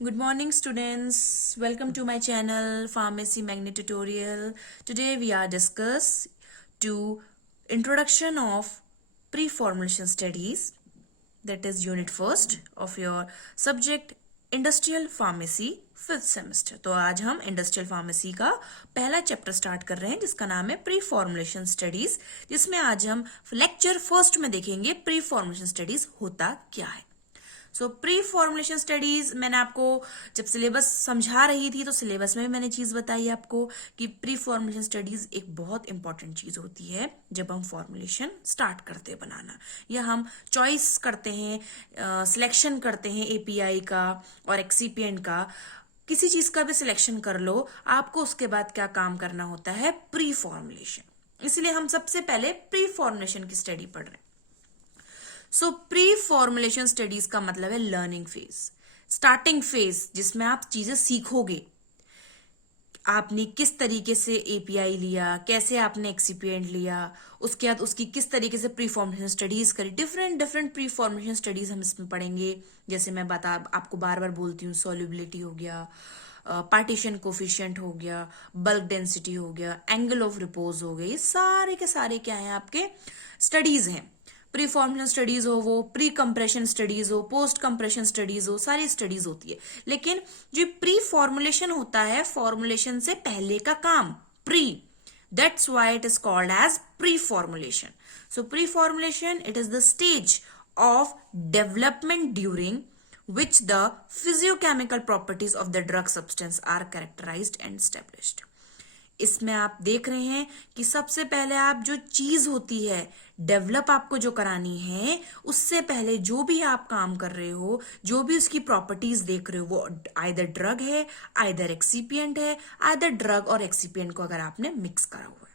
Good morning, students. Welcome to my channel, Pharmacy Magnet Tutorial. Today we are discuss to introduction of pre-formulation studies. That is unit first of your subject Industrial Pharmacy fifth semester. तो आज हम industrial pharmacy का पहला chapter start कर रहे हैं जिसका नाम है प्री फॉर्मुलेशन स्टडीज, जिसमें आज हम लेक्चर फर्स्ट में देखेंगे प्री फॉर्मुलेशन स्टडीज होता क्या है। सो प्री फॉर्मुलेशन स्टडीज मैंने आपको जब सिलेबस समझा रही थी तो सिलेबस में भी मैंने चीज बताई आपको कि प्री फॉर्मुलेशन स्टडीज एक बहुत इंपॉर्टेंट चीज होती है जब हम फॉर्मुलेशन स्टार्ट करते हैं बनाना, या हम चॉइस करते हैं, सिलेक्शन करते हैं एपीआई का और एक्सीपिएंट का, किसी चीज का भी सिलेक्शन कर लो, आपको उसके बाद क्या काम करना होता है, प्री फॉर्मुलेशन। इसलिए हम सबसे पहले प्री फॉर्मुलेशन की स्टडी पढ़ रहे हैं। सो प्री फॉर्मुलेशन स्टडीज का मतलब है लर्निंग फेज, स्टार्टिंग फेज, जिसमें आप चीजें सीखोगे। आपने किस तरीके से एपीआई लिया, कैसे आपने एक्सिपिएंट लिया, उसके बाद उसकी किस तरीके से प्री फॉर्मुलेशन स्टडीज करी। Different different pre formulation studies हम इसमें पढ़ेंगे। जैसे मैं आपको बार बार बोलती हूँ, सॉल्युबिलिटी हो गया, पार्टीशन कोफिशिएंट हो गया, बल्क डेंसिटी हो गया, एंगल ऑफ रिपोज हो गया, ये सारे के सारे क्या है आपके स्टडीज हैं। प्री फॉर्मुलेशन स्टडीज हो, वो प्री कंप्रेशन स्टडीज हो, पोस्ट कंप्रेशन स्टडीज हो, सारी स्टडीज होती है। लेकिन जो प्री फॉर्मुलेशन होता है, फॉर्मुलेशन से पहले का काम, pre, that's why it is called as pre formulation. So pre formulation it is the stage of development during which the physiochemical properties of the drug substance are characterized and established। इसमें आप देख रहे हैं कि सबसे पहले आप जो चीज होती है डेवलप आपको जो करानी है, उससे पहले जो भी आप काम कर रहे हो, जो भी उसकी प्रॉपर्टीज देख रहे हो, वो आइदर ड्रग है, आइदर एक्सीपिएंट है, आइदर ड्रग और एक्सीपिएंट को अगर आपने मिक्स करा हुआ है,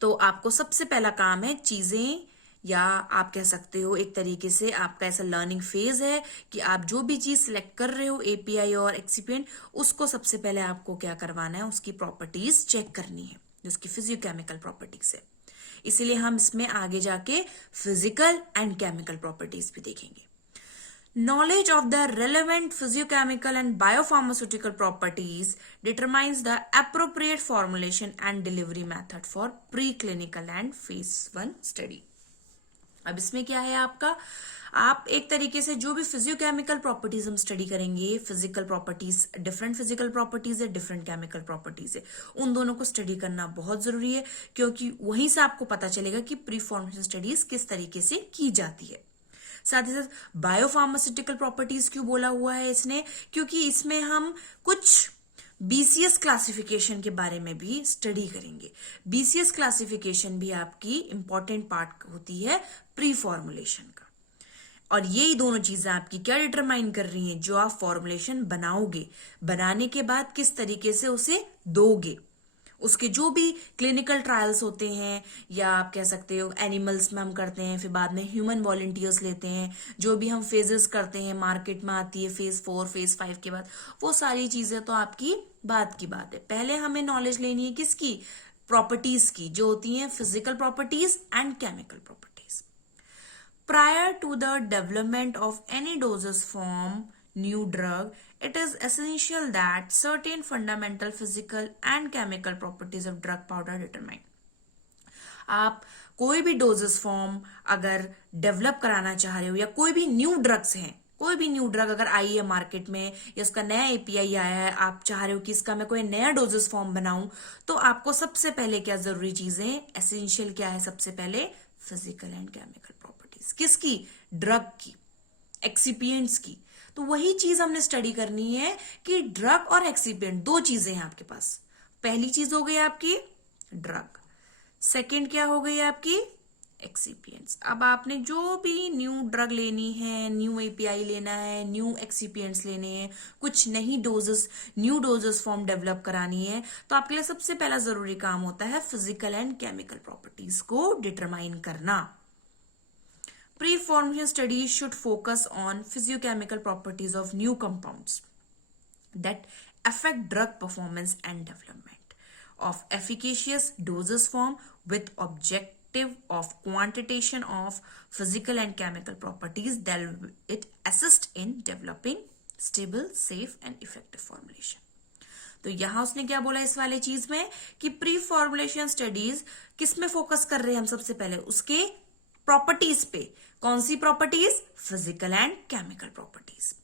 तो आपको सबसे पहला काम है चीजें, या आप कह सकते हो एक तरीके से आपका ऐसा लर्निंग फेज है कि आप जो भी चीज सिलेक्ट कर रहे हो एपीआई और एक्सिपिएंट, उसको सबसे पहले आपको क्या करवाना है, उसकी प्रॉपर्टीज चेक करनी है, जो उसकी फिजियोकेमिकल प्रॉपर्टीज है। इसीलिए हम इसमें आगे जाके फिजिकल एंड केमिकल प्रॉपर्टीज भी देखेंगे। Knowledge of the relevant physiochemical and biopharmaceutical properties determines the appropriate formulation and delivery method for preclinical and phase 1 study। अब इसमें क्या है आपका, आप एक तरीके से जो भी फिजियोकेमिकल प्रॉपर्टीज हम स्टडी करेंगे, physical properties, different physical properties है, डिफरेंट केमिकल प्रॉपर्टीज है, उन दोनों को स्टडी करना बहुत जरूरी है, क्योंकि वहीं से आपको पता चलेगा कि प्री फॉर्मुलेशन स्टडीज किस तरीके से की जाती है। साथ ही साथ बायोफार्मास्यूटिकल प्रॉपर्टीज क्यों बोला हुआ है इसने, क्योंकि इसमें हम कुछ बीसीएस क्लासिफिकेशन के बारे में भी स्टडी करेंगे। बीसीएस क्लासिफिकेशन भी आपकी इंपॉर्टेंट पार्ट होती है प्री फॉर्मुलेशन का, और यही दोनों चीजें आपकी क्या डिटरमाइन कर रही हैं, जो आप फॉर्मुलेशन बनाओगे, बनाने के बाद किस तरीके से उसे दोगे, उसके जो भी क्लिनिकल ट्रायल्स होते हैं, या आप कह सकते हो एनिमल्स में हम करते हैं, फिर बाद में ह्यूमन वॉलंटियर्स लेते हैं, जो भी हम फेजेस करते हैं मार्केट में आती है फेज 4 फेज 5 के बाद, वो सारी चीजें तो आपकी बात की बात है। पहले हमें नॉलेज लेनी है किसकी, प्रॉपर्टीज की, जो होती हैं physical properties and chemical properties. Prior to the development of any dosage form new drug, it is essential that certain fundamental physical and chemical properties of drug powder determine। आप कोई भी डोजेस फॉर्म अगर develop कराना चाह रहे हो, या कोई भी न्यू ड्रग्स हैं, कोई भी न्यू ड्रग अगर आई है मार्केट में, या उसका नया एपीआई आया है, आप चाह रहे हो कि इसका मैं कोई नया डोजेस फॉर्म बनाऊं, तो आपको सबसे पहले क्या जरूरी चीजें, एसेंशियल क्या है, सबसे पहले फिजिकल एंड केमिकल प्रॉपर्टीज, किसकी, ड्रग की, एक्सिपिएंट्स की। तो वही चीज हमने स्टडी करनी है कि ड्रग और एक्सिपिएंट दो चीजें हैं आपके पास। पहली चीज हो गई आपकी ड्रग, सेकंड क्या हो गई आपकी एक्सिपिएंट्स। अब आपने जो भी न्यू ड्रग लेनी है, न्यू एपीआई लेना है, न्यू एक्सिपिएंट्स लेने हैं, कुछ नई doses, new doses form develop करानी है, तो आपके लिए सबसे पहला जरूरी काम होता है फिजिकल एंड केमिकल प्रॉपर्टीज को डिटरमाइन करना। Pre-formulation studies should focus on physiochemical properties of new compounds that affect drug performance and development of efficacious doses form with objective of quantitation of physical and chemical properties that it assist in developing stable, safe and effective formulation. तो यहां उसने क्या बोला इस वाले चीज में कि प्री फॉर्मुलेशन स्टडीज किस में फोकस कर रहे हैं हम, सबसे पहले उसके प्रॉपर्टीज पे। कौन सी properties? Physical and chemical properties.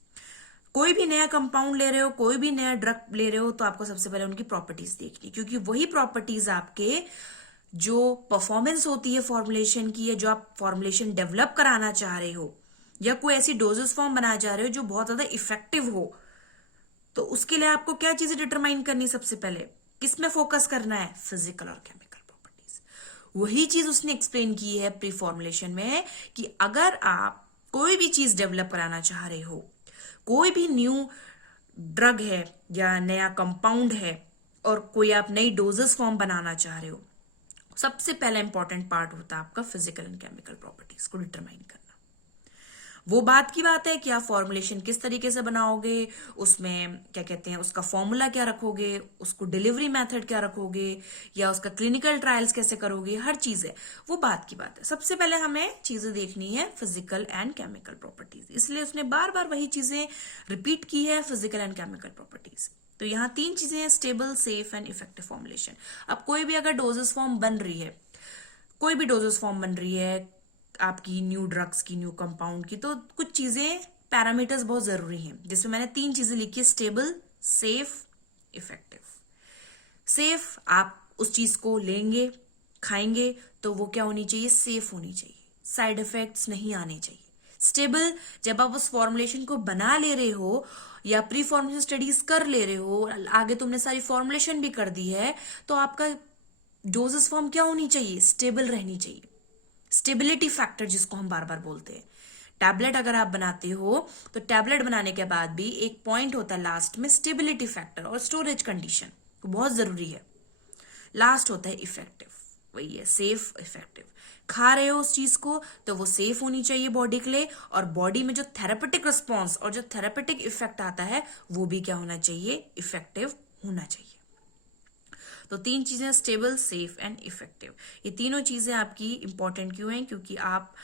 कोई भी नया कंपाउंड ले रहे हो, कोई भी नया ड्रग ले रहे हो, तो आपको सबसे पहले उनकी प्रॉपर्टीज देखनी, क्योंकि वही प्रॉपर्टीज आपके जो परफॉर्मेंस होती है फॉर्मुलेशन की, या जो आप फॉर्मुलेशन डेवलप कराना चाह रहे हो, या कोई ऐसी डोजेस फॉर्म बनाना चाह रहे हो जो बहुत ज्यादा इफेक्टिव हो, तो उसके लिए आपको क्या चीजें डिटरमाइन करनी, सबसे पहले किस में फोकस करना है? फिजिकल और केमिकल प्रॉपर्टीज। वही चीज उसने एक्सप्लेन की है प्री फॉर्मुलेशन में कि अगर आप कोई भी चीज डेवलप कराना चाह रहे हो, कोई भी न्यू ड्रग है या नया कंपाउंड है, और कोई आप नई डोजेस फॉर्म बनाना चाह रहे हो, सबसे पहला इंपॉर्टेंट पार्ट होता है आपका फिजिकल एंड केमिकल प्रॉपर्टीज को डिटरमाइन करना। वो बात की बात है कि आप फॉर्मुलेशन किस तरीके से बनाओगे, उसमें क्या कहते हैं, उसका फॉर्मूला क्या रखोगे, उसको डिलीवरी मेथड क्या रखोगे, या उसका क्लिनिकल ट्रायल्स कैसे करोगे, हर चीज है, वो बात की बात है। सबसे पहले हमें चीजें देखनी है फिजिकल एंड केमिकल प्रॉपर्टीज, इसलिए उसने बार बार वही चीजें रिपीट की है, फिजिकल एंड केमिकल प्रॉपर्टीज। तो यहाँ तीन चीजें हैं, stable, safe and effective formulation. अब कोई भी अगर डोजेस फॉर्म बन रही है, कोई भी डोजेस फॉर्म बन रही है आपकी न्यू ड्रग्स की, न्यू कंपाउंड की, तो कुछ चीजें, पैरामीटर्स बहुत जरूरी हैं, जिसमें मैंने तीन चीजें लिखी है, स्टेबल, सेफ, इफेक्टिव। सेफ, आप उस चीज को लेंगे, खाएंगे, तो वो क्या होनी चाहिए? सेफ होनी चाहिए, साइड इफेक्ट्स नहीं आने चाहिए। स्टेबल, जब आप उस फॉर्मुलेशन को बना ले रहे हो या प्री फॉर्मुलेशन स्टडीज कर ले रहे हो, आगे तुमने सारी फॉर्मुलेशन भी कर दी है, तो आपका डोजेस फॉर्म क्या होनी चाहिए? स्टेबल रहनी चाहिए। स्टेबिलिटी फैक्टर जिसको हम बार बार बोलते हैं। टैबलेट अगर आप बनाते हो, तो टैबलेट बनाने के बाद भी एक पॉइंट होता है लास्ट में, स्टेबिलिटी फैक्टर और स्टोरेज कंडीशन, बहुत जरूरी है। लास्ट होता है इफेक्टिव, वही है सेफ, इफेक्टिव। खा रहे हो उस चीज को, तो वो सेफ होनी चाहिए बॉडी के लिए, और बॉडी में जो थेरेपेटिक रिस्पॉन्स और जो थेरेपेटिक इफेक्ट आता है, वो भी क्या होना चाहिए? इफेक्टिव होना चाहिए। तो तीन चीजें, स्टेबल, सेफ एंड इफेक्टिव। ये तीनों चीजें आपकी इंपॉर्टेंट क्यों हैं? क्योंकि आप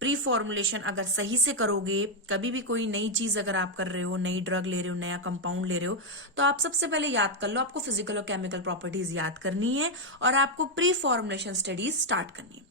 प्री फॉर्मुलेशन अगर सही से करोगे, कभी भी कोई नई चीज अगर आप कर रहे हो, नई ड्रग ले रहे हो, नया कंपाउंड ले रहे हो, तो आप सबसे पहले याद कर लो, आपको फिजिकल और केमिकल प्रॉपर्टीज याद करनी है, और आपको प्री फॉर्मुलेशन स्टडीज स्टार्ट करनी है।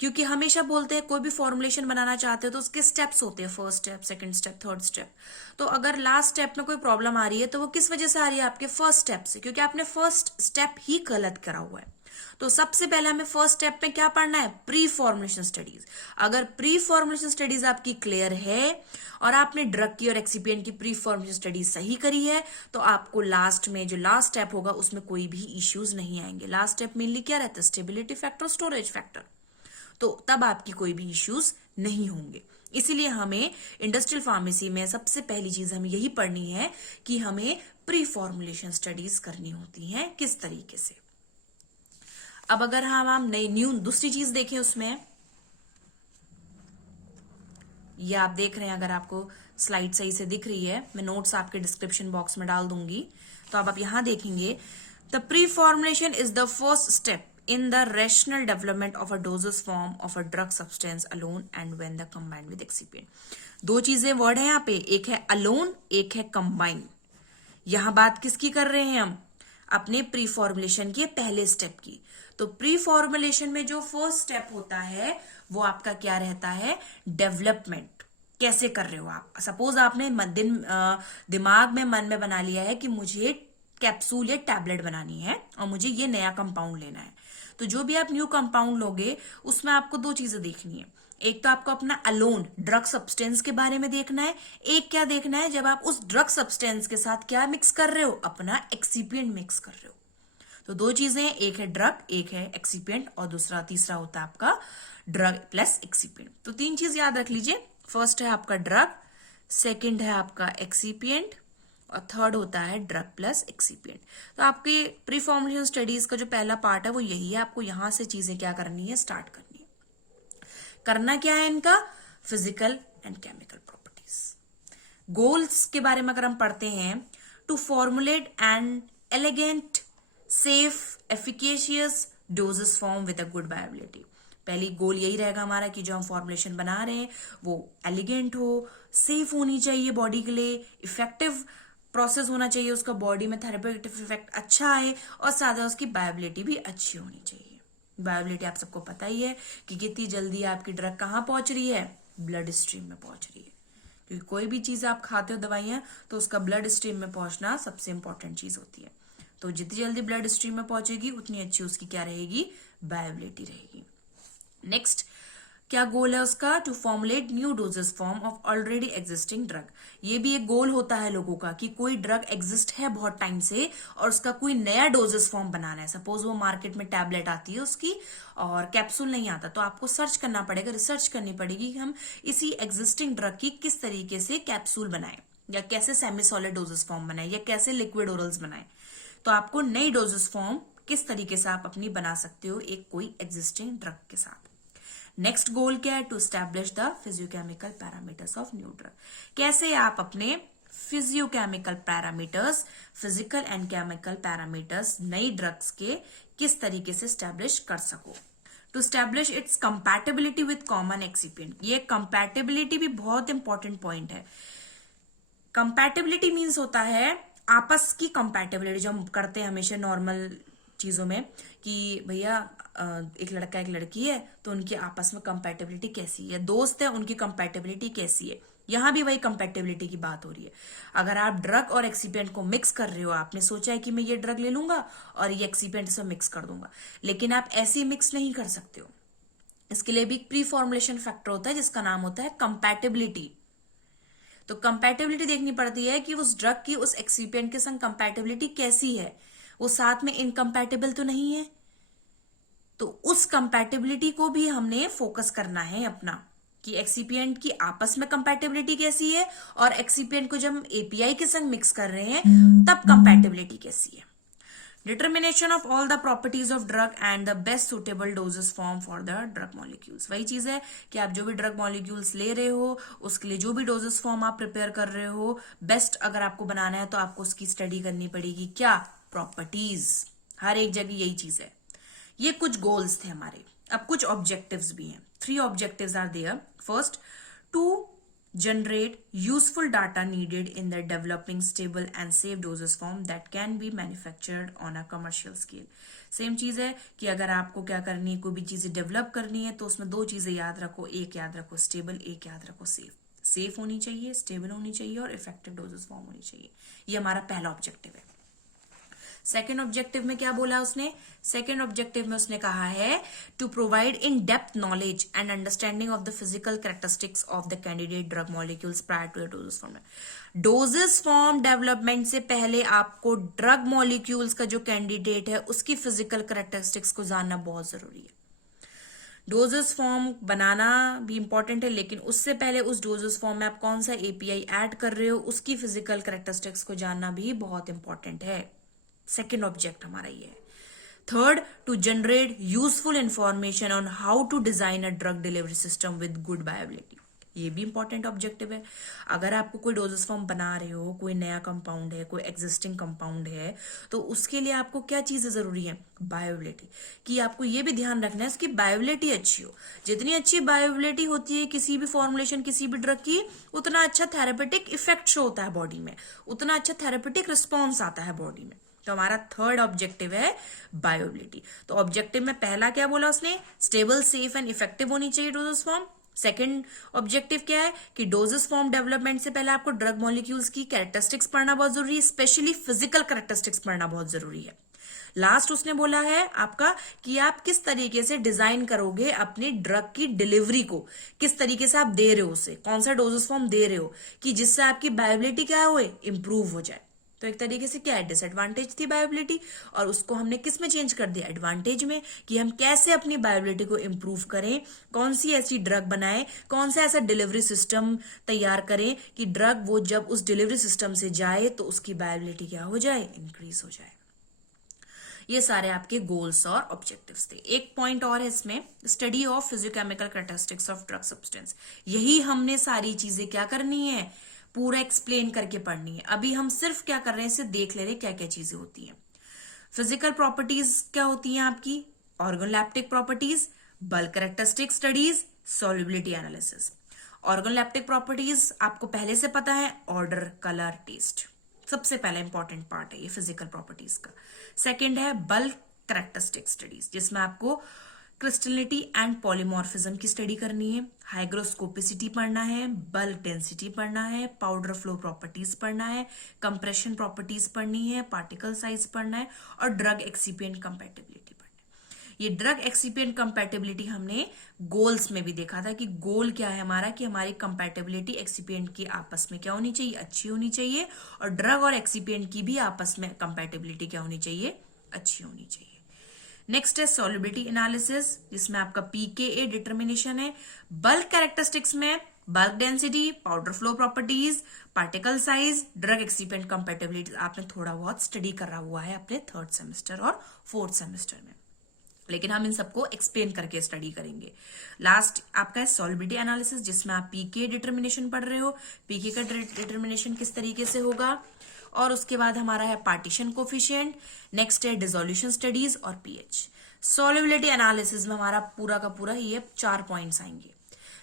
क्योंकि हमेशा बोलते हैं कोई भी फॉर्मुलेशन बनाना चाहते हो तो उसके स्टेप्स होते हैं, first step, second step, third step. तो अगर लास्ट स्टेप में कोई प्रॉब्लम आ रही है, तो वो किस वजह से आ रही है? आपके फर्स्ट स्टेप से, क्योंकि आपने फर्स्ट स्टेप ही गलत करा हुआ है। तो सबसे पहले हमें फर्स्ट स्टेप में क्या पढ़ना है? Pre formulation studies. अगर प्री फॉर्मुलेशन स्टडीज आपकी क्लियर है और आपने ड्रग की और एक्सिपिएंट की प्री फॉर्मुलेशन स्टडीज सही करी है, तो आपको लास्ट में जो लास्ट स्टेप होगा उसमें कोई भी इश्यूज नहीं आएंगे। लास्ट स्टेप मेनली क्या रहता है? Stability factor, storage factor. तो तब आपकी कोई भी इश्यूज नहीं होंगे। इसीलिए हमें इंडस्ट्रियल फार्मेसी में सबसे पहली चीज हमें यही पढ़नी है कि हमें प्री फॉर्मुलेशन स्टडीज करनी होती हैं किस तरीके से। अब अगर हम नई न्यू दूसरी चीज देखें, उसमें ये आप देख रहे हैं, अगर आपको स्लाइड सही से दिख रही है, मैं नोट्स आपके डिस्क्रिप्शन बॉक्स में डाल दूंगी, तो आप यहां देखेंगे, the pre formulation is the first step in the rational development of a dosage form of a drug substance alone and when the combined with excipient। दो चीजें वर्ड है यहाँ पे, एक है alone, एक है combine। यहां बात किसकी कर रहे हैं हम? अपने प्री फॉर्मुलेशन के पहले स्टेप की। तो प्री फॉर्मुलेशन में जो फर्स्ट स्टेप होता है, वो आपका क्या रहता है? डेवलपमेंट। कैसे कर रहे हो आप? सपोज आपने दिमाग में, मन में बना लिया है कि मुझे कैप्सूल या टैबलेट बनानी है और मुझे ये नया कंपाउंड लेना है। तो जो भी आप न्यू कंपाउंड लोगे, उसमें आपको दो चीजें देखनी है। एक तो आपको अपना अलोन ड्रग सब्सटेंस के बारे में देखना है, एक क्या देखना है, जब आप उस ड्रग सब्सटेंस के साथ क्या मिक्स कर रहे हो? अपना एक्सिपिएंट मिक्स कर रहे हो। तो दो चीजें, एक है ड्रग, एक है एक्सिपिएंट, और तीसरा होता है आपका ड्रग प्लस एक्सिपिएंट। तो तीन चीज याद रख लीजिए, फर्स्ट है आपका ड्रग, सेकेंड है आपका एक्सिपिएंट, और थर्ड होता है ड्रग प्लस एक्सिपिएंट। तो आपकी प्री फॉर्मुलेशन स्टडीज का जो पहला पार्ट है वो यही है, आपको यहां से चीजें क्या करनी है? स्टार्ट करनी है। करना क्या है इनका? Physical and chemical properties. Goals के बारे में अगर हम पढ़ते हैं, to formulate an elegant, safe, efficacious doses form with a good bioavailability. पहली गोल यही रहेगा हमारा कि जो हम फॉर्मुलेशन बना रहे हैं वो एलिगेंट हो, सेफ होनी चाहिए बॉडी के लिए, इफेक्टिव प्रोसेस होना चाहिए, उसका बॉडी में थेरेप्यूटिक इफेक्ट अच्छा आए और साथ ही उसकी बायोबिलिटी भी अच्छी होनी चाहिए। बायोबिलिटी आप सबको पता ही है कि कितनी जल्दी आपकी ड्रग कहाँ पहुंच रही है, ब्लड स्ट्रीम में पहुंच रही है, क्योंकि कोई भी चीज आप खाते हो दवाइयां तो उसका ब्लड स्ट्रीम में पहुंचना सबसे इंपॉर्टेंट चीज होती है। तो जितनी जल्दी ब्लड स्ट्रीम में पहुंचेगी उतनी अच्छी उसकी क्या रहेगी, बायोबिलिटी रहेगी। नेक्स्ट क्या गोल है उसका, to formulate new doses form of already existing drug. ये भी एक गोल होता है लोगों का कि कोई ड्रग एग्जिस्ट है बहुत टाइम से और उसका कोई नया डोजेस फॉर्म बनाना है। सपोज वो मार्केट में टैबलेट आती है उसकी और कैप्सूल नहीं आता, तो आपको सर्च करना पड़ेगा, रिसर्च करनी पड़ेगी कि हम इसी एग्जिस्टिंग ड्रग की किस तरीके से कैप्सूल बनाए या कैसे सेमी सॉलिड डोजेस फॉर्म बनाए या कैसे लिक्विड ओरल्स बनाए। तो आपको नई डोजेस फॉर्म किस तरीके से आप अपनी बना सकते हो एक कोई एग्जिस्टिंग ड्रग के साथ। नेक्स्ट गोल क्या है, to establish the physiochemical parameters of new drug. कैसे आप अपने physiochemical parameters, physical and chemical parameters नई ड्रग्स के किस तरीके से स्टैब्लिश कर सको। To establish its compatibility with common excipient. ये कंपैटिबिलिटी भी बहुत इंपॉर्टेंट पॉइंट है। कंपैटिबिलिटी मीन्स होता है आपस की कंपैटिबिलिटी, जो हम करते हैं हमेशा नॉर्मल चीजों में कि भैया एक लड़का एक लड़की है तो उनकी आपस में कंपैटिबिलिटी कैसी है, दोस्त है उनकी कंपैटिबिलिटी कैसी है। यहां भी वही कंपैटिबिलिटी की बात हो रही है। अगर आप ड्रग और एक्सीपिएंट को मिक्स कर रहे हो, आपने सोचा है कि मैं ये ड्रग ले लूंगा और ये एक्सीपिएंट से मिक्स कर दूंगा, लेकिन आप ऐसे मिक्स नहीं कर सकते हो। इसके लिए भी एक प्री फॉर्मुलेशन फैक्टर होता है जिसका नाम होता है कंपैटिबिलिटी। तो कंपैटिबिलिटी देखनी पड़ती है कि उस ड्रग की उस एक्सीपिएंट के संग कंपैटिबिलिटी कैसी है, वो साथ में इनकम्पैटिबल तो नहीं है। तो उस कंपैटिबिलिटी को भी हमने फोकस करना है अपना, कि एक्सीपिएंट की आपस में कंपैटिबिलिटी कैसी है और एक्सीपिएंट को जब हम एपीआई के संग मिक्स कर रहे हैं तब कंपैटिबिलिटी कैसी है। Determination of all the properties of drug and the best suitable doses form for the drug molecules. वही चीज है कि आप जो भी ड्रग मॉलिक्यूल्स ले रहे हो उसके लिए जो भी डोजेस फॉर्म आप प्रिपेयर कर रहे हो, बेस्ट अगर आपको बनाना है तो आपको उसकी स्टडी करनी पड़ेगी। क्या प्रॉपर्टीज, हर एक जगह यही चीज है। ये कुछ गोल्स थे हमारे। अब कुछ ऑब्जेक्टिव्स भी हैं। 3 objectives are there. First, to generate useful data needed in the developing stable and safe doses form that can be manufactured on a commercial scale। Same चीज है कि अगर आपको क्या करनी है, कोई भी चीजें डेवलप करनी है तो उसमें 2 चीजें याद रखो, एक याद रखो स्टेबल, एक याद रखो सेफ। सेफ होनी चाहिए, स्टेबल होनी चाहिए और इफेक्टिव डोजेस फॉर्म होनी चाहिए। ये हमारा पहला ऑब्जेक्टिव है। सेकेंड ऑब्जेक्टिव में क्या बोला उसने, सेकेंड ऑब्जेक्टिव में उसने कहा है to provide in depth knowledge and understanding of the physical characteristics of the candidate drug molecules prior to the doses form. Doses form development से पहले आपको ड्रग मॉलिक्यूल्स का जो कैंडिडेट है उसकी फिजिकल कैरेक्टरिस्टिक्स को जानना बहुत जरूरी है। डोजेस फॉर्म बनाना भी इंपॉर्टेंट है, लेकिन उससे पहले उस डोजेस फॉर्म में आप कौन सा एपीआई ऐड कर रहे हो उसकी फिजिकल कैरेक्टरिस्टिक्स को जानना भी बहुत इंपॉर्टेंट है। सेकेंड ऑब्जेक्ट हमारा ये है। Third, to generate useful information on how to design a drug delivery system with good bioavailability. ये भी इंपॉर्टेंट ऑब्जेक्टिव है। अगर आपको कोई डोजेस फॉर्म बना रहे हो, कोई नया कंपाउंड है, कोई एग्जिस्टिंग कंपाउंड है, तो उसके लिए आपको क्या चीजें जरूरी है, बायोबिलिटी। कि आपको ये भी ध्यान रखना है उसकी बायोबिलिटी अच्छी हो। जितनी अच्छी बायोबिलिटी होती है किसी भी फॉर्मुलेशन किसी भी ड्रग की, उतना अच्छा थेरेपेटिक इफेक्ट शो होता है बॉडी में, उतना अच्छा थेरेपेटिक रिस्पॉन्स आता है बॉडी में। तो हमारा थर्ड ऑब्जेक्टिव है बायोबिलिटी। तो ऑब्जेक्टिव में पहला क्या बोला उसने, स्टेबल, सेफ एंड इफेक्टिव होनी चाहिए डोजेस फॉर्म। सेकंड ऑब्जेक्टिव क्या है कि डोजेस फॉर्म डेवलपमेंट से पहले आपको ड्रग मॉलिक्यूल्स की कैरेक्टरिस्टिक्स पढ़ना बहुत जरूरी है, स्पेशली फिजिकल कैरेक्टरिस्टिक्स पढ़ना बहुत जरूरी है। लास्ट उसने बोला है आपका कि आप किस तरीके से डिजाइन करोगे अपनी ड्रग की डिलीवरी को, किस तरीके से आप दे रहे हो उसे, कौन सा डोजेस फॉर्म दे रहे हो कि जिससे आपकी बायोबिलिटी क्या हो, इंप्रूव हो जाए। तो एक तरीके से क्या है, डिसएडवांटेज थी बायोबिलिटी और उसको हमने किस में चेंज कर दिया, एडवांटेज में, कि हम कैसे अपनी बायोबिलिटी को इंप्रूव करें, कौन सी ऐसी ड्रग बनाएं, कौन सा ऐसा डिलीवरी सिस्टम तैयार करें कि ड्रग वो जब उस डिलीवरी सिस्टम से जाए तो उसकी बायोबिलिटी क्या हो जाए, इंक्रीज हो जाए। ये सारे आपके गोल्स और ऑब्जेक्टिव्स थे। एक पॉइंट और है इसमें, study of physiochemical characteristics of drug substance. यही हमने सारी चीजें क्या करनी है, पूरा एक्सप्लेन करके पढ़नी है। अभी हम सिर्फ क्या कर रहे हैं, सिर्फ देख ले रहे हैं क्या क्या चीजें होती हैं। फिजिकल प्रॉपर्टीज क्या होती हैं आपकी, organoleptic properties, bulk characteristic studies, solubility analysis. Organoleptic properties आपको पहले से पता है, ऑर्डर, कलर, टेस्ट, सबसे पहला इंपॉर्टेंट पार्ट है ये फिजिकल प्रॉपर्टीज का। सेकंड है बल्क कैरेक्टरिस्टिक स्टडीज, जिसमें आपको क्रिस्टलिटी एंड पॉलीमॉर्फिज्म की स्टडी करनी है, हाइग्रोस्कोपिसिटी पढ़ना है, बल्क डेंसिटी पढ़ना है, पाउडर फ्लो प्रॉपर्टीज पढ़ना है, कंप्रेशन प्रॉपर्टीज पढ़नी है, पार्टिकल साइज पढ़ना है और ड्रग एक्सिपिएंट कंपैटिबिलिटी पढ़ना है। ये ड्रग एक्सिपिएंट कंपैटिबिलिटी हमने गोल्स में भी देखा था कि गोल क्या है हमारा, कि हमारी कंपैटिबिलिटी एक्सिपिएंट की आपस में क्या होनी चाहिए, अच्छी होनी चाहिए, और ड्रग और एक्सिपिएंट की भी आपस में कंपैटिबिलिटी क्या होनी चाहिए, अच्छी होनी चाहिए। नेक्स्ट है सॉल्युबिलिटी एनालिसिस, जिसमें आपका पीकेए डिटर्मिनेशन है। बल्क कैरेक्टरिस्टिक्स में bulk density, powder flow properties, particle size, drug excipient compatibility आपने थोड़ा बहुत स्टडी करा हुआ है अपने 3rd सेमेस्टर और 4th सेमेस्टर में, लेकिन हम इन सबको एक्सप्लेन करके स्टडी करेंगे। लास्ट आपका है सॉल्युबिलिटी एनालिसिस, जिसमें आप पीके डिटर्मिनेशन पढ़ रहे हो। पीके का डिटर्मिनेशन किस तरीके से होगा, और उसके बाद हमारा है पार्टीशन कोफिशिएंट। नेक्स्ट है डिसोल्यूशन स्टडीज और पीएच। सॉल्युबिलिटी एनालिसिस में हमारा पूरा का पूरा ये 4 पॉइंट्स आएंगे।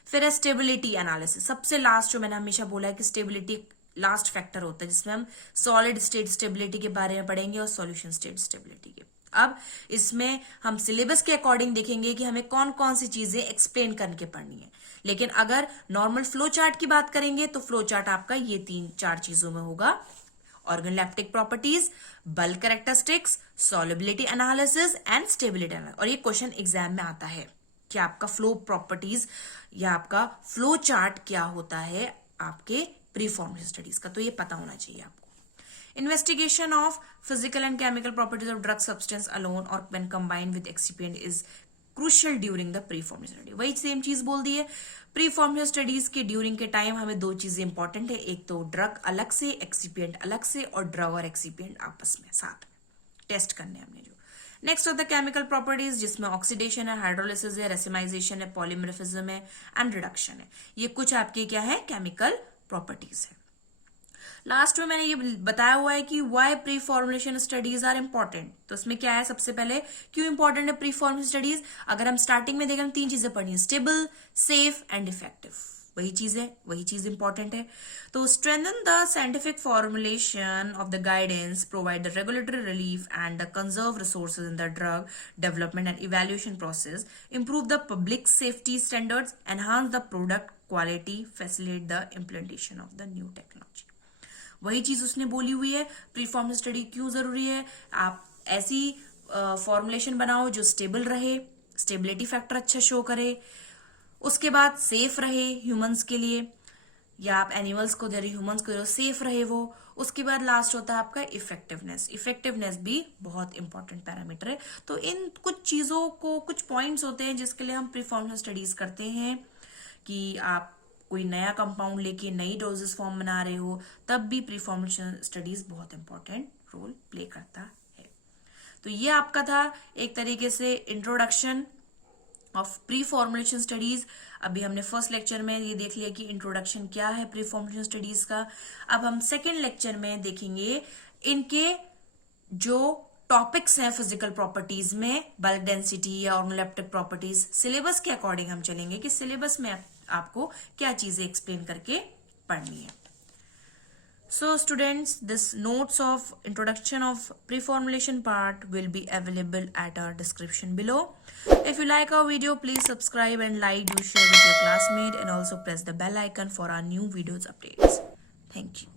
फिर है स्टेबिलिटी एनालिसिस, सबसे लास्ट, जो मैंने हमेशा बोला है कि स्टेबिलिटी लास्ट फैक्टर होता है, जिसमें हम सॉलिड स्टेट स्टेबिलिटी के बारे में पढ़ेंगे और सॉल्यूशन स्टेट स्टेबिलिटी के। अब इसमें हम सिलेबस के अकॉर्डिंग देखेंगे कि हमें कौन कौन सी चीजें एक्सप्लेन करके पढ़नी है, लेकिन अगर नॉर्मल फ्लो चार्ट की बात करेंगे तो फ्लो चार्ट आपका ये 3-4 चीजों में होगा, organoleptic properties, bulk characteristics, solubility analysis and stability analysis. और ये क्वेश्चन एग्जाम में आता है कि आपका फ्लो प्रॉपर्टीज या आपका फ्लो चार्ट क्या होता है आपके प्री फॉर्मेशन स्टडीज का, तो ये पता होना चाहिए आपको। Investigation of physical and chemical properties of drug substance alone और when combined with excipient is crucial during the pre formation study. वही सेम चीज बोल दी है, प्री फॉर्मेशन स्टडीज के ड्यूरिंग के टाइम हमें 2 चीजें इंपॉर्टेंट है, एक तो ड्रग अलग से, एक्सिपिएंट अलग से, और ड्रग और एक्सिपिएंट आपस में साथ में टेस्ट करने हमने जो। नेक्स्ट होता है केमिकल प्रॉपर्टीज, जिसमें ऑक्सीडेशन है, हाइड्रोलिसिस है, रेसिमाइजेशन है, पॉलीमरिज्म है एंड रिडक्शन है। ये कुछ आपकी क्या है, केमिकल प्रॉपर्टीज है। लास्ट में मैंने ये बताया हुआ है कि why pre formulation studies are important. तो इसमें क्या है, सबसे पहले क्यों इंपॉर्टेंट है प्री फॉर्मुलेशन स्टडीज। अगर हम स्टार्टिंग में देखें, हम 3 चीजें पढ़ी है, स्टेबल, सेफ एंड इफेक्टिव, वही चीज इंपॉर्टेंट है। तो strengthen the scientific formulation of the guidance, provide the regulatory relief and conserve resources in the drug development and evaluation process, improve the public safety standards, enhance the product quality, facilitate the implementation of the new technology. वही चीज उसने बोली हुई है, pre formulation study क्यों जरूरी है। आप ऐसी फॉर्मुलेशन बनाओ जो स्टेबल रहे, स्टेबिलिटी फैक्टर अच्छा शो करे, उसके बाद सेफ रहे ह्यूमंस के लिए, या आप एनिमल्स को दे रहे, ह्यूमंस को दे रहे, सेफ रहे वो। उसके बाद लास्ट होता है आपका इफेक्टिवनेस। इफेक्टिवनेस भी बहुत इंपॉर्टेंट पैरामीटर है। तो इन कुछ चीजों को, कुछ पॉइंट्स होते हैं जिसके लिए हम प्री फॉर्मुलेशन स्टडीज करते हैं, कि आप कोई नया कंपाउंड लेके नई डोजेस फॉर्म बना रहे हो, तब भी प्री फॉर्मुलेशन स्टडीज बहुत इंपॉर्टेंट रोल प्ले करता है। तो ये आपका था एक तरीके से introduction of pre formulation studies. अभी हमने फर्स्ट लेक्चर में ये देख लिया कि इंट्रोडक्शन क्या है प्री फॉर्मुलेशन स्टडीज का। अब हम सेकेंड लेक्चर में देखेंगे इनके जो टॉपिक्स हैं फिजिकल प्रॉपर्टीज में, बल्क डेंसिटी या ऑर्गनोलेप्टिक प्रॉपर्टीज। सिलेबस के अकॉर्डिंग हम चलेंगे कि सिलेबस में आपको क्या चीजें एक्सप्लेन करके पढ़नी है। So students, this notes of introduction of pre-formulation part will be available at our description below. If you like our video, please subscribe and like, do share with your classmate, and also press the bell icon for our new videos updates. Thank you.